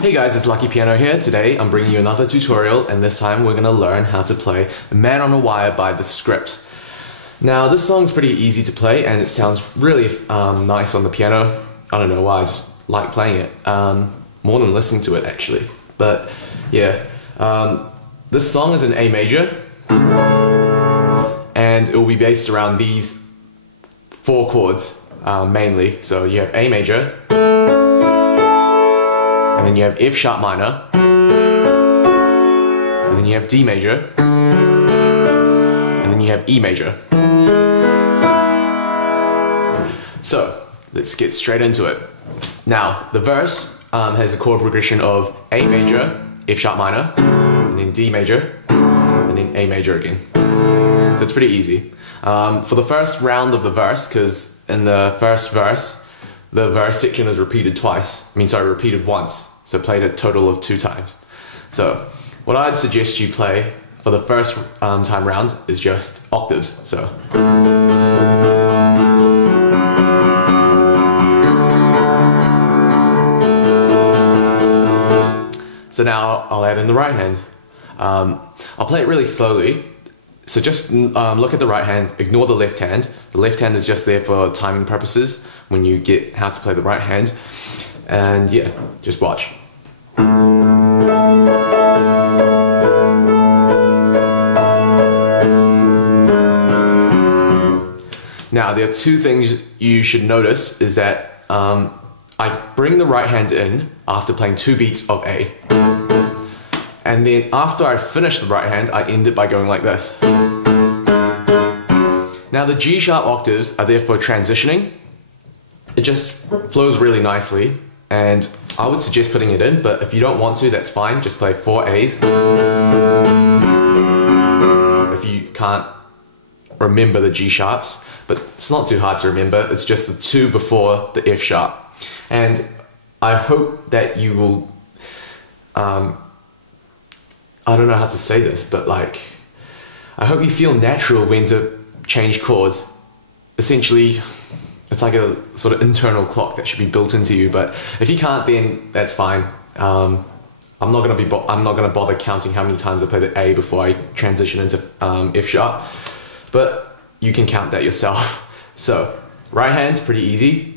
Hey guys, it's Lucky Piano here. Today I'm bringing you another tutorial, and this time we're going to learn how to play Man on a Wire by The Script. Now this song's pretty easy to play and it sounds really nice on the piano. I don't know why, I just like playing it, more than listening to it actually. But yeah, this song is in A major and it will be based around these four chords mainly. So you have A major, and then you have F sharp minor, and then you have D major, and then you have E major. So let's get straight into it. Now the verse has a chord progression of A major, F sharp minor, and then D major, and then A major again. So it's pretty easy. For the first round of the verse, because in the first verse, the verse section is repeated repeated once. So played a total of 2 times. So what I'd suggest you play for the first time round is just octaves. So now I'll add in the right hand. I'll play it really slowly. So just look at the right hand, ignore the left hand. The left hand is just there for timing purposes when you get how to play the right hand. And yeah, just watch. Now there are 2 things you should notice is that I bring the right hand in after playing 2 beats of A. And then after I finish the right hand, I end it by going like this. Now the G sharp octaves are there for transitioning. It just flows really nicely, and I would suggest putting it in, but if you don't want to, that's fine. Just play 4 A's. If you can't remember the G sharps, but it's not too hard to remember. It's just the 2 before the F sharp. And I hope that you will, I don't know how to say this, but like, I hope you feel natural when to change chords. Essentially, it's like a sort of internal clock that should be built into you, but if you can't, then that's fine. I'm not gonna bother counting how many times I play the A before I transition into F sharp, but you can count that yourself. So, right hand's pretty easy.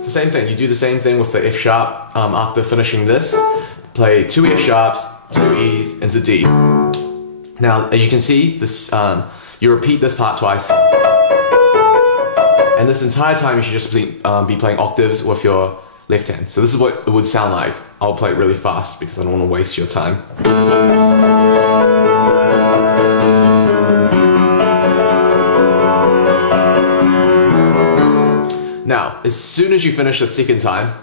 Same thing, you do the same thing with the F sharp. After finishing this, play 2 F sharps, 2 E's into D. Now, as you can see, this you repeat this part twice. And this entire time you should just be playing octaves with your left hand. So this is what it would sound like. I'll play it really fast because I don't want to waste your time. Now, as soon as you finish the second time,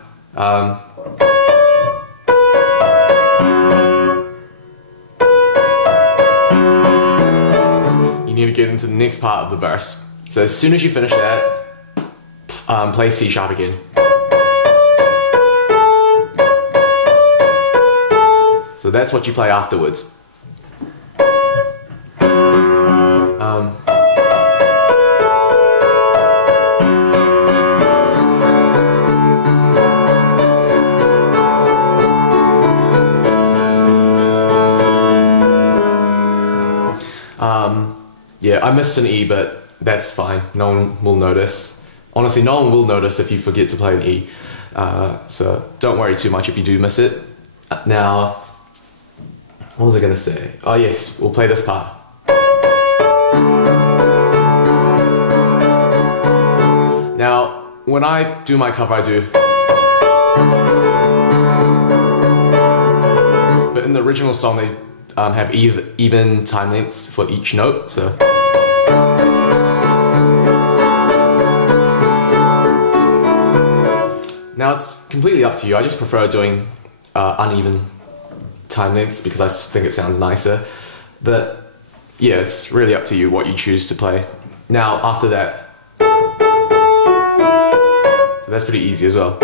you need to get into the next part of the verse. So as soon as you finish that, play C sharp again. So that's what you play afterwards. Yeah, I missed an E, but that's fine. No one will notice. Honestly, no one will notice if you forget to play an E. So don't worry too much if you do miss it. Now, what was I gonna say? Oh yes, we'll play this part. Now, when I do my cover, I do. But in the original song, they have even time lengths for each note, so. Now it's completely up to you. I just prefer doing uneven time lengths because I think it sounds nicer. But yeah, it's really up to you what you choose to play. Now after that, so that's pretty easy as well.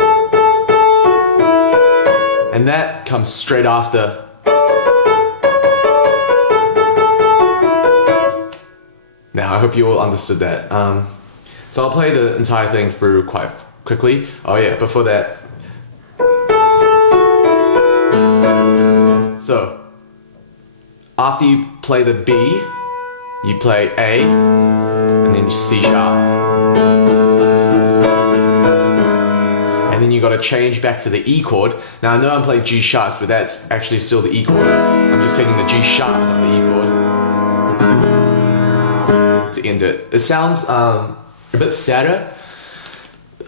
And And that comes straight after. Now I hope you all understood that. So I'll play the entire thing through quite quickly. Oh yeah, before that. So, after you play the B, you play A, and then C sharp. And then you gotta change back to the E chord. Now I know I'm playing G sharps, but that's actually still the E chord. I'm just taking the G sharps of the E chord to end it. It sounds a bit sadder,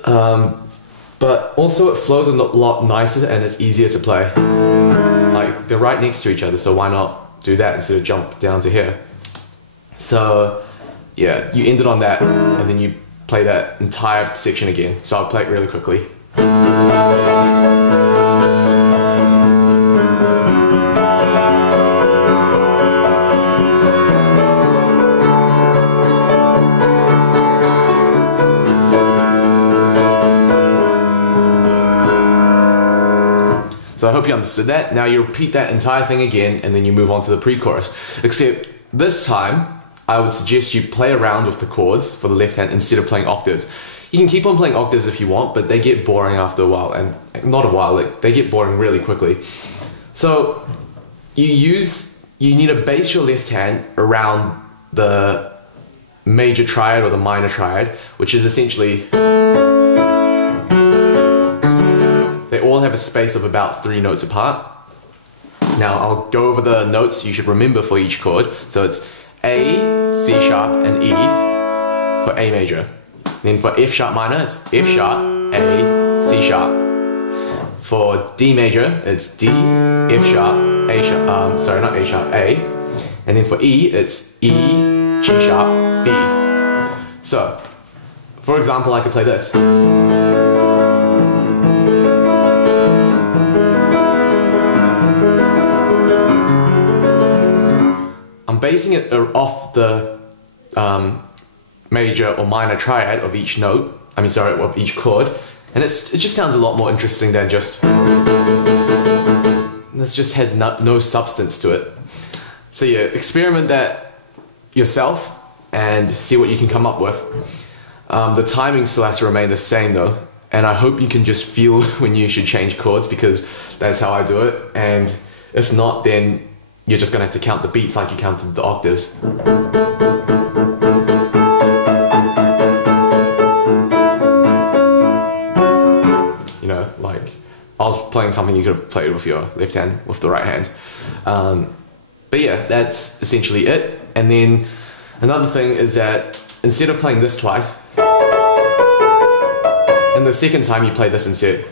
but also it flows a lot nicer and it's easier to play. Like, they're right next to each other, so why not do that instead of jump down to here? So yeah, you end it on that, and then you play that entire section again. So I'll play it really quickly. So I hope you understood that. Now you repeat that entire thing again, and then you move on to the pre-chorus. Except this time, I would suggest you play around with the chords for the left hand instead of playing octaves. You can keep on playing octaves if you want, but they get boring after a while, and not a while, like, they get boring really quickly. So you need to base your left hand around the major triad or the minor triad, which is essentially, they all have a space of about 3 notes apart. Now I'll go over the notes you should remember for each chord. So it's A, C sharp, and E for A major. Then for F sharp minor, it's F sharp, A, C sharp. For D major, it's D, F sharp, A sharp, sorry, not A sharp, A. And then for E, it's E, G sharp, B. So, for example, I could play this. I'm basing it off the major or minor triad of each note, of each chord, and it just sounds a lot more interesting than just, this just has no substance to it. So yeah, experiment that yourself and see what you can come up with. The timing still has to remain the same though, and I hope you can just feel when you should change chords, because that's how I do it, and if not, then you're just gonna have to count the beats like you counted the octaves. You know, like, I was playing something you could have played with your left hand, with the right hand. But yeah, that's essentially it. And then another thing is that instead of playing this twice, and the second time you play this instead.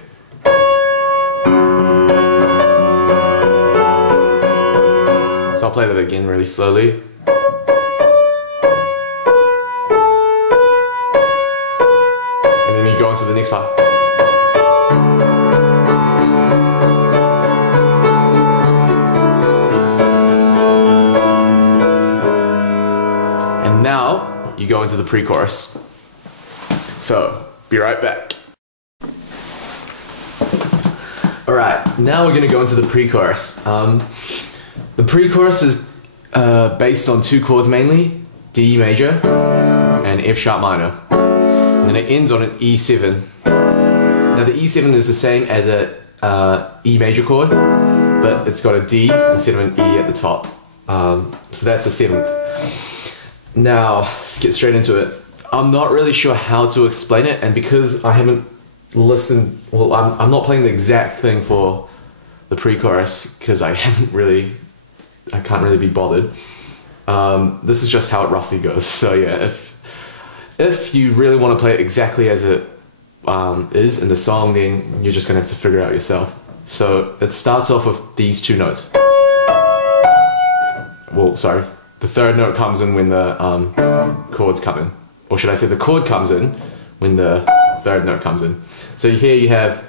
So I'll play that again really slowly. And then you go on to the next part. And now you go into the pre-chorus. So, be right back. Alright, now we're going to go into the pre-chorus. The pre-chorus is based on 2 chords mainly, D major and F sharp minor. And then it ends on an E7. Now the E7 is the same as a E major chord, but it's got a D instead of an E at the top. So that's a 7th. Now, let's get straight into it. I'm not really sure how to explain it, and because I haven't listened, well, I'm not playing the exact thing for the pre-chorus because I can't really be bothered. This is just how it roughly goes. So yeah, if you really want to play it exactly as it is in the song, then you're just gonna have to figure it out yourself. So it starts off with these 2 notes. Well, sorry, the 3rd note comes in when the chords come in. Or should I say the chord comes in when the 3rd note comes in. So here you have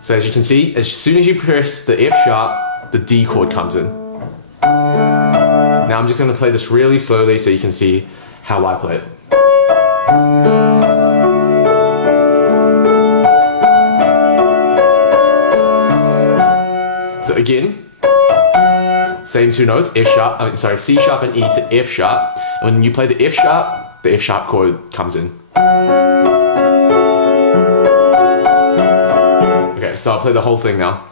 so as you can see, as soon as you press the F sharp, the D chord comes in. Now Now I'm just going to play this really slowly so you can see how I play it. So again, same two notes, C sharp and E to F sharp. And when you play the F sharp chord comes in. Okay, so I'll play the whole thing now.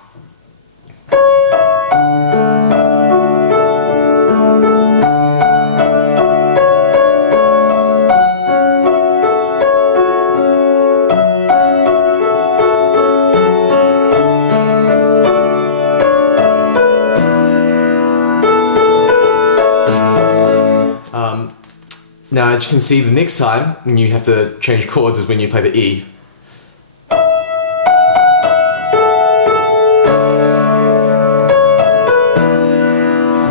Now, as you can see, the next time when you have to change chords is when you play the E.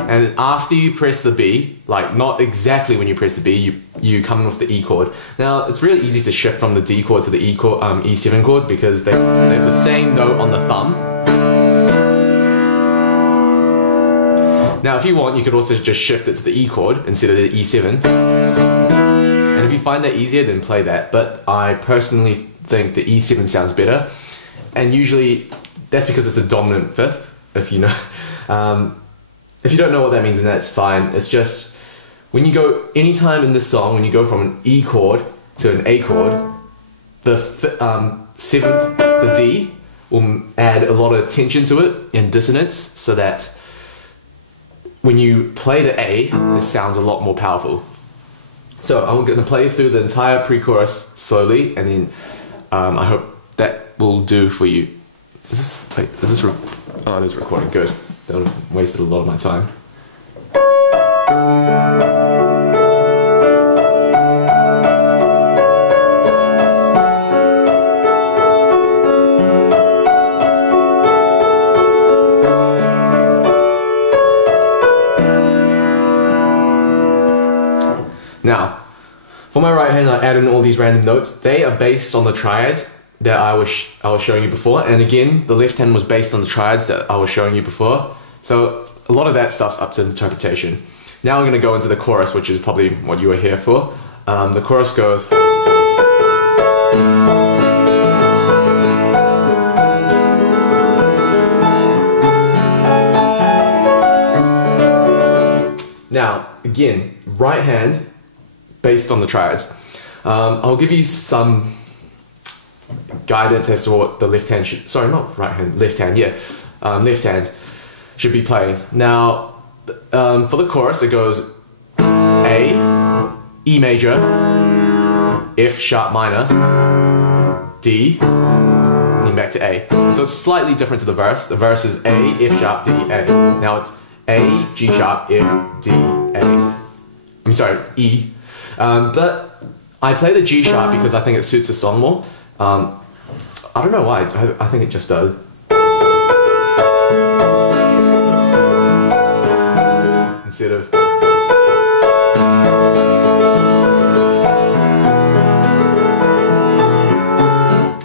And after you press the B, like not exactly when you press the B, you come in with the E chord. Now, it's really easy to shift from the D chord to the E chord, E7 chord because they have the same note on the thumb. Now, if you want, you could also just shift it to the E chord instead of the E7. And if you find that easier, then play that. But I personally think the E7 sounds better. And usually, that's because it's a dominant fifth, if you know. If you don't know what that means, then that's fine. It's just, when you go, anytime in this song, when you go from an E chord to an A chord, the seventh, the D, will add a lot of tension to it and dissonance, so that when you play the A, it sounds a lot more powerful. So I'm going to play through the entire pre-chorus slowly, and then I hope that will do for you. Oh, it is recording, good. That would have wasted a lot of my time. Now, for my right hand, I add in all these random notes. They are based on the triads that I was showing you before, and again, the left hand was based on the triads that I was showing you before. So a lot of that stuff's up to interpretation. Now I'm going to go into the chorus, which is probably what you were here for. The chorus goes. Now, again, right hand, based on the triads. I'll give you some guidance as to what the left hand should, sorry, not right hand, left hand, yeah. Left hand should be playing. Now, for the chorus, it goes A, E major, F sharp minor, D, and then back to A. So it's slightly different to the verse. The verse is A, F sharp, D, A. Now it's A, G sharp, F, D, A. I'm sorry, E. But I play the G sharp because I think it suits the song more. I don't know why, I think it just does. Instead of...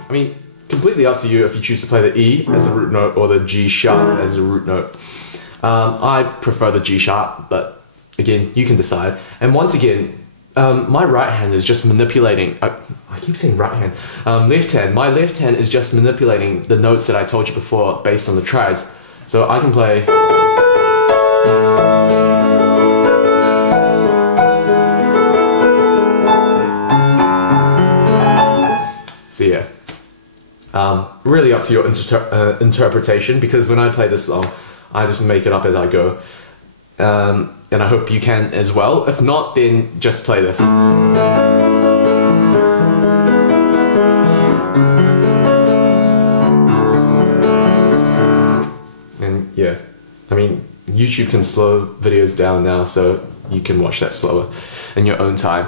I mean, completely up to you if you choose to play the E as a root note or the G sharp as a root note. I prefer the G sharp, but again, you can decide. And once again, my right hand is just manipulating, I keep saying right hand, left hand. My left hand is just manipulating the notes that I told you before based on the triads. So I can play... So yeah, really up to your interpretation, because when I play this song, I just make it up as I go. And I hope you can as well. If not, then just play this. And yeah, I mean, YouTube can slow videos down now, so you can watch that slower in your own time.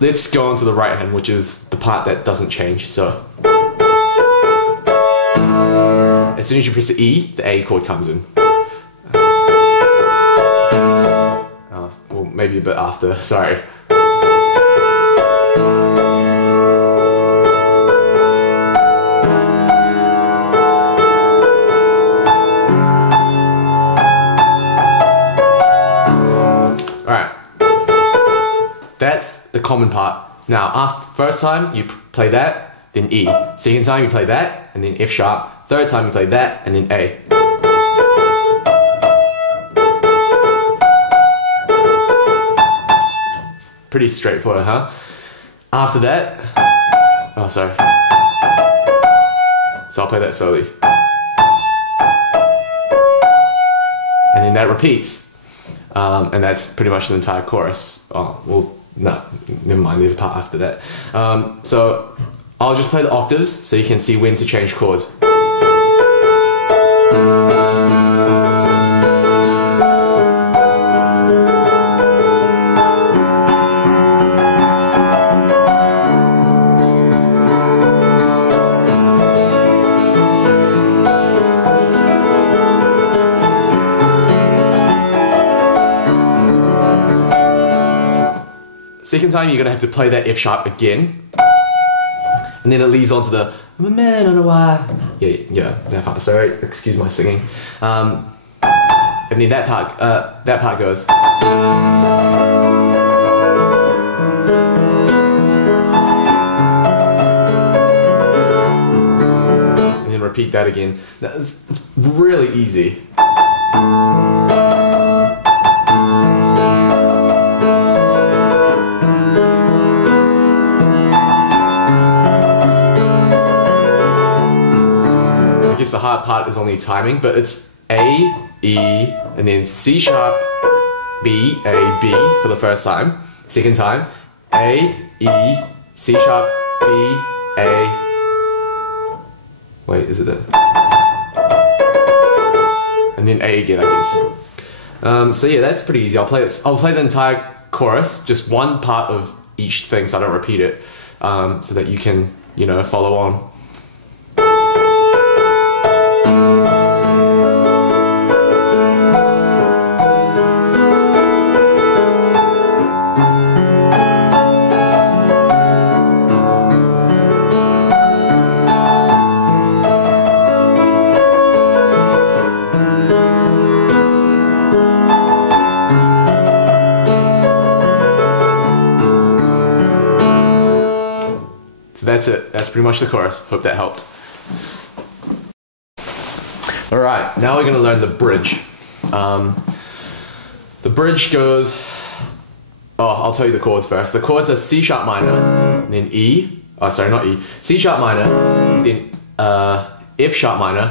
Let's go on to the right hand, which is the part that doesn't change. So as soon as you press the E, the A chord comes in. Well, maybe a bit after, sorry. that's the common part. Now, first time you play that, then E. Second time you play that, and then F sharp. Third time you play that, and then A. Pretty straightforward, huh? After that, oh sorry. So I'll play that slowly. And then that repeats. And that's pretty much the entire chorus. Oh, well, no, never mind, there's a part after that. So I'll just play the octaves so you can see when to change chords. Second time, you're gonna have to play that F sharp again, and then it leads on to the I'm a man on a wire. Yeah, that part. Sorry, excuse my singing. And then that part goes. And then repeat that again. It's really easy. The hard part is only timing, but it's A, E, and then C sharp, B, A, B for the first time. Second time, A, E, C sharp, B, A. Wait, is it that? And then A again, I guess. So yeah, that's pretty easy. I'll play the entire chorus, just one part of each thing, so I don't repeat it, so that you can, follow on. That's it. That's pretty much the chorus. Hope that helped. Alright, now we're going to learn the bridge. The bridge goes... Oh, I'll tell you the chords first. The chords are C sharp minor, then E. Oh, sorry, not E. C sharp minor, then F sharp minor,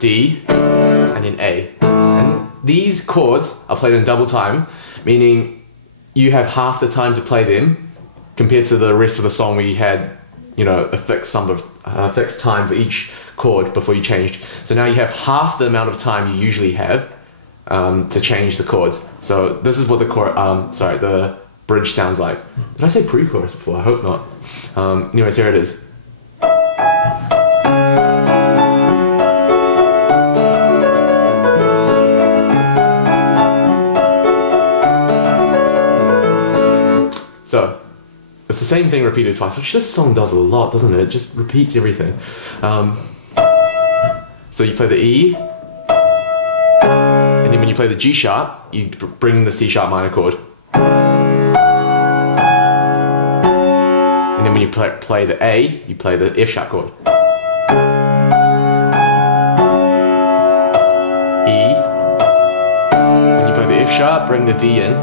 D, and then A. And these chords are played in double time, meaning you have half the time to play them compared to the rest of the song where you had, a fixed time for each chord before you changed. So now you have half the amount of time you usually have to change the chords. So this is what the bridge sounds like. Did I say pre-chorus before? I hope not. Anyways, here it is. So it's the same thing repeated twice, which this song does a lot, doesn't it? It just repeats everything. So you play the E, and then when you play the G sharp, you bring the C sharp minor chord. And then when you play the A, you play the F sharp chord. E. When you play the F sharp, bring the D in.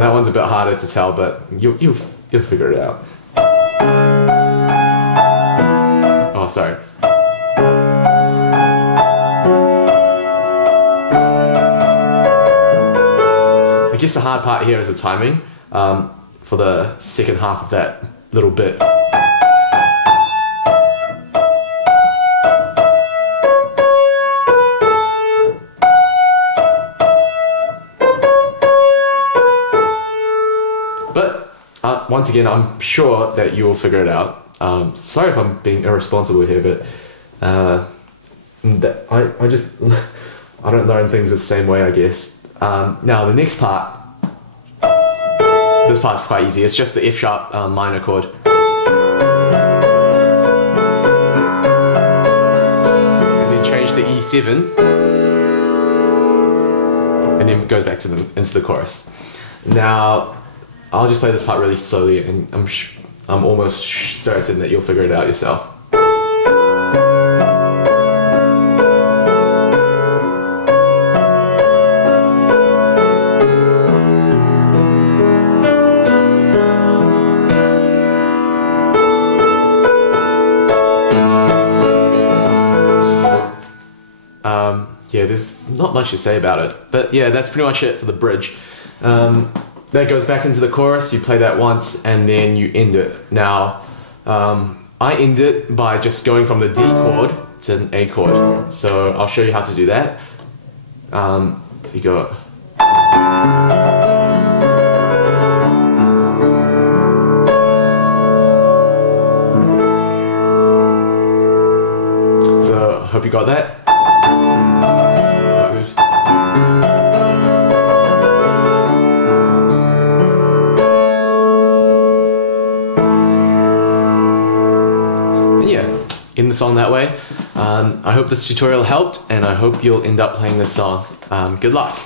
That one's a bit harder to tell, but you'll figure it out. Oh, sorry. I guess the hard part here is the timing for the second half of that little bit. But once again, I'm sure that you will figure it out. Sorry if I'm being irresponsible here, but I don't learn things the same way, I guess. Now the next part, this part's quite easy. It's just the F sharp minor chord. And then change to E7. and then it goes back to into the chorus. Now, I'll just play this part really slowly, and I'm almost certain that you'll figure it out yourself. Yeah, there's not much to say about it, but yeah, that's pretty much it for the bridge. That goes back into the chorus, you play that once, and then you end it. Now, I end it by just going from the D chord to an A chord. So I'll show you how to do that. So you go. So, hope you got that. In the song that way. I hope this tutorial helped, and I hope you'll end up playing this song. Good luck!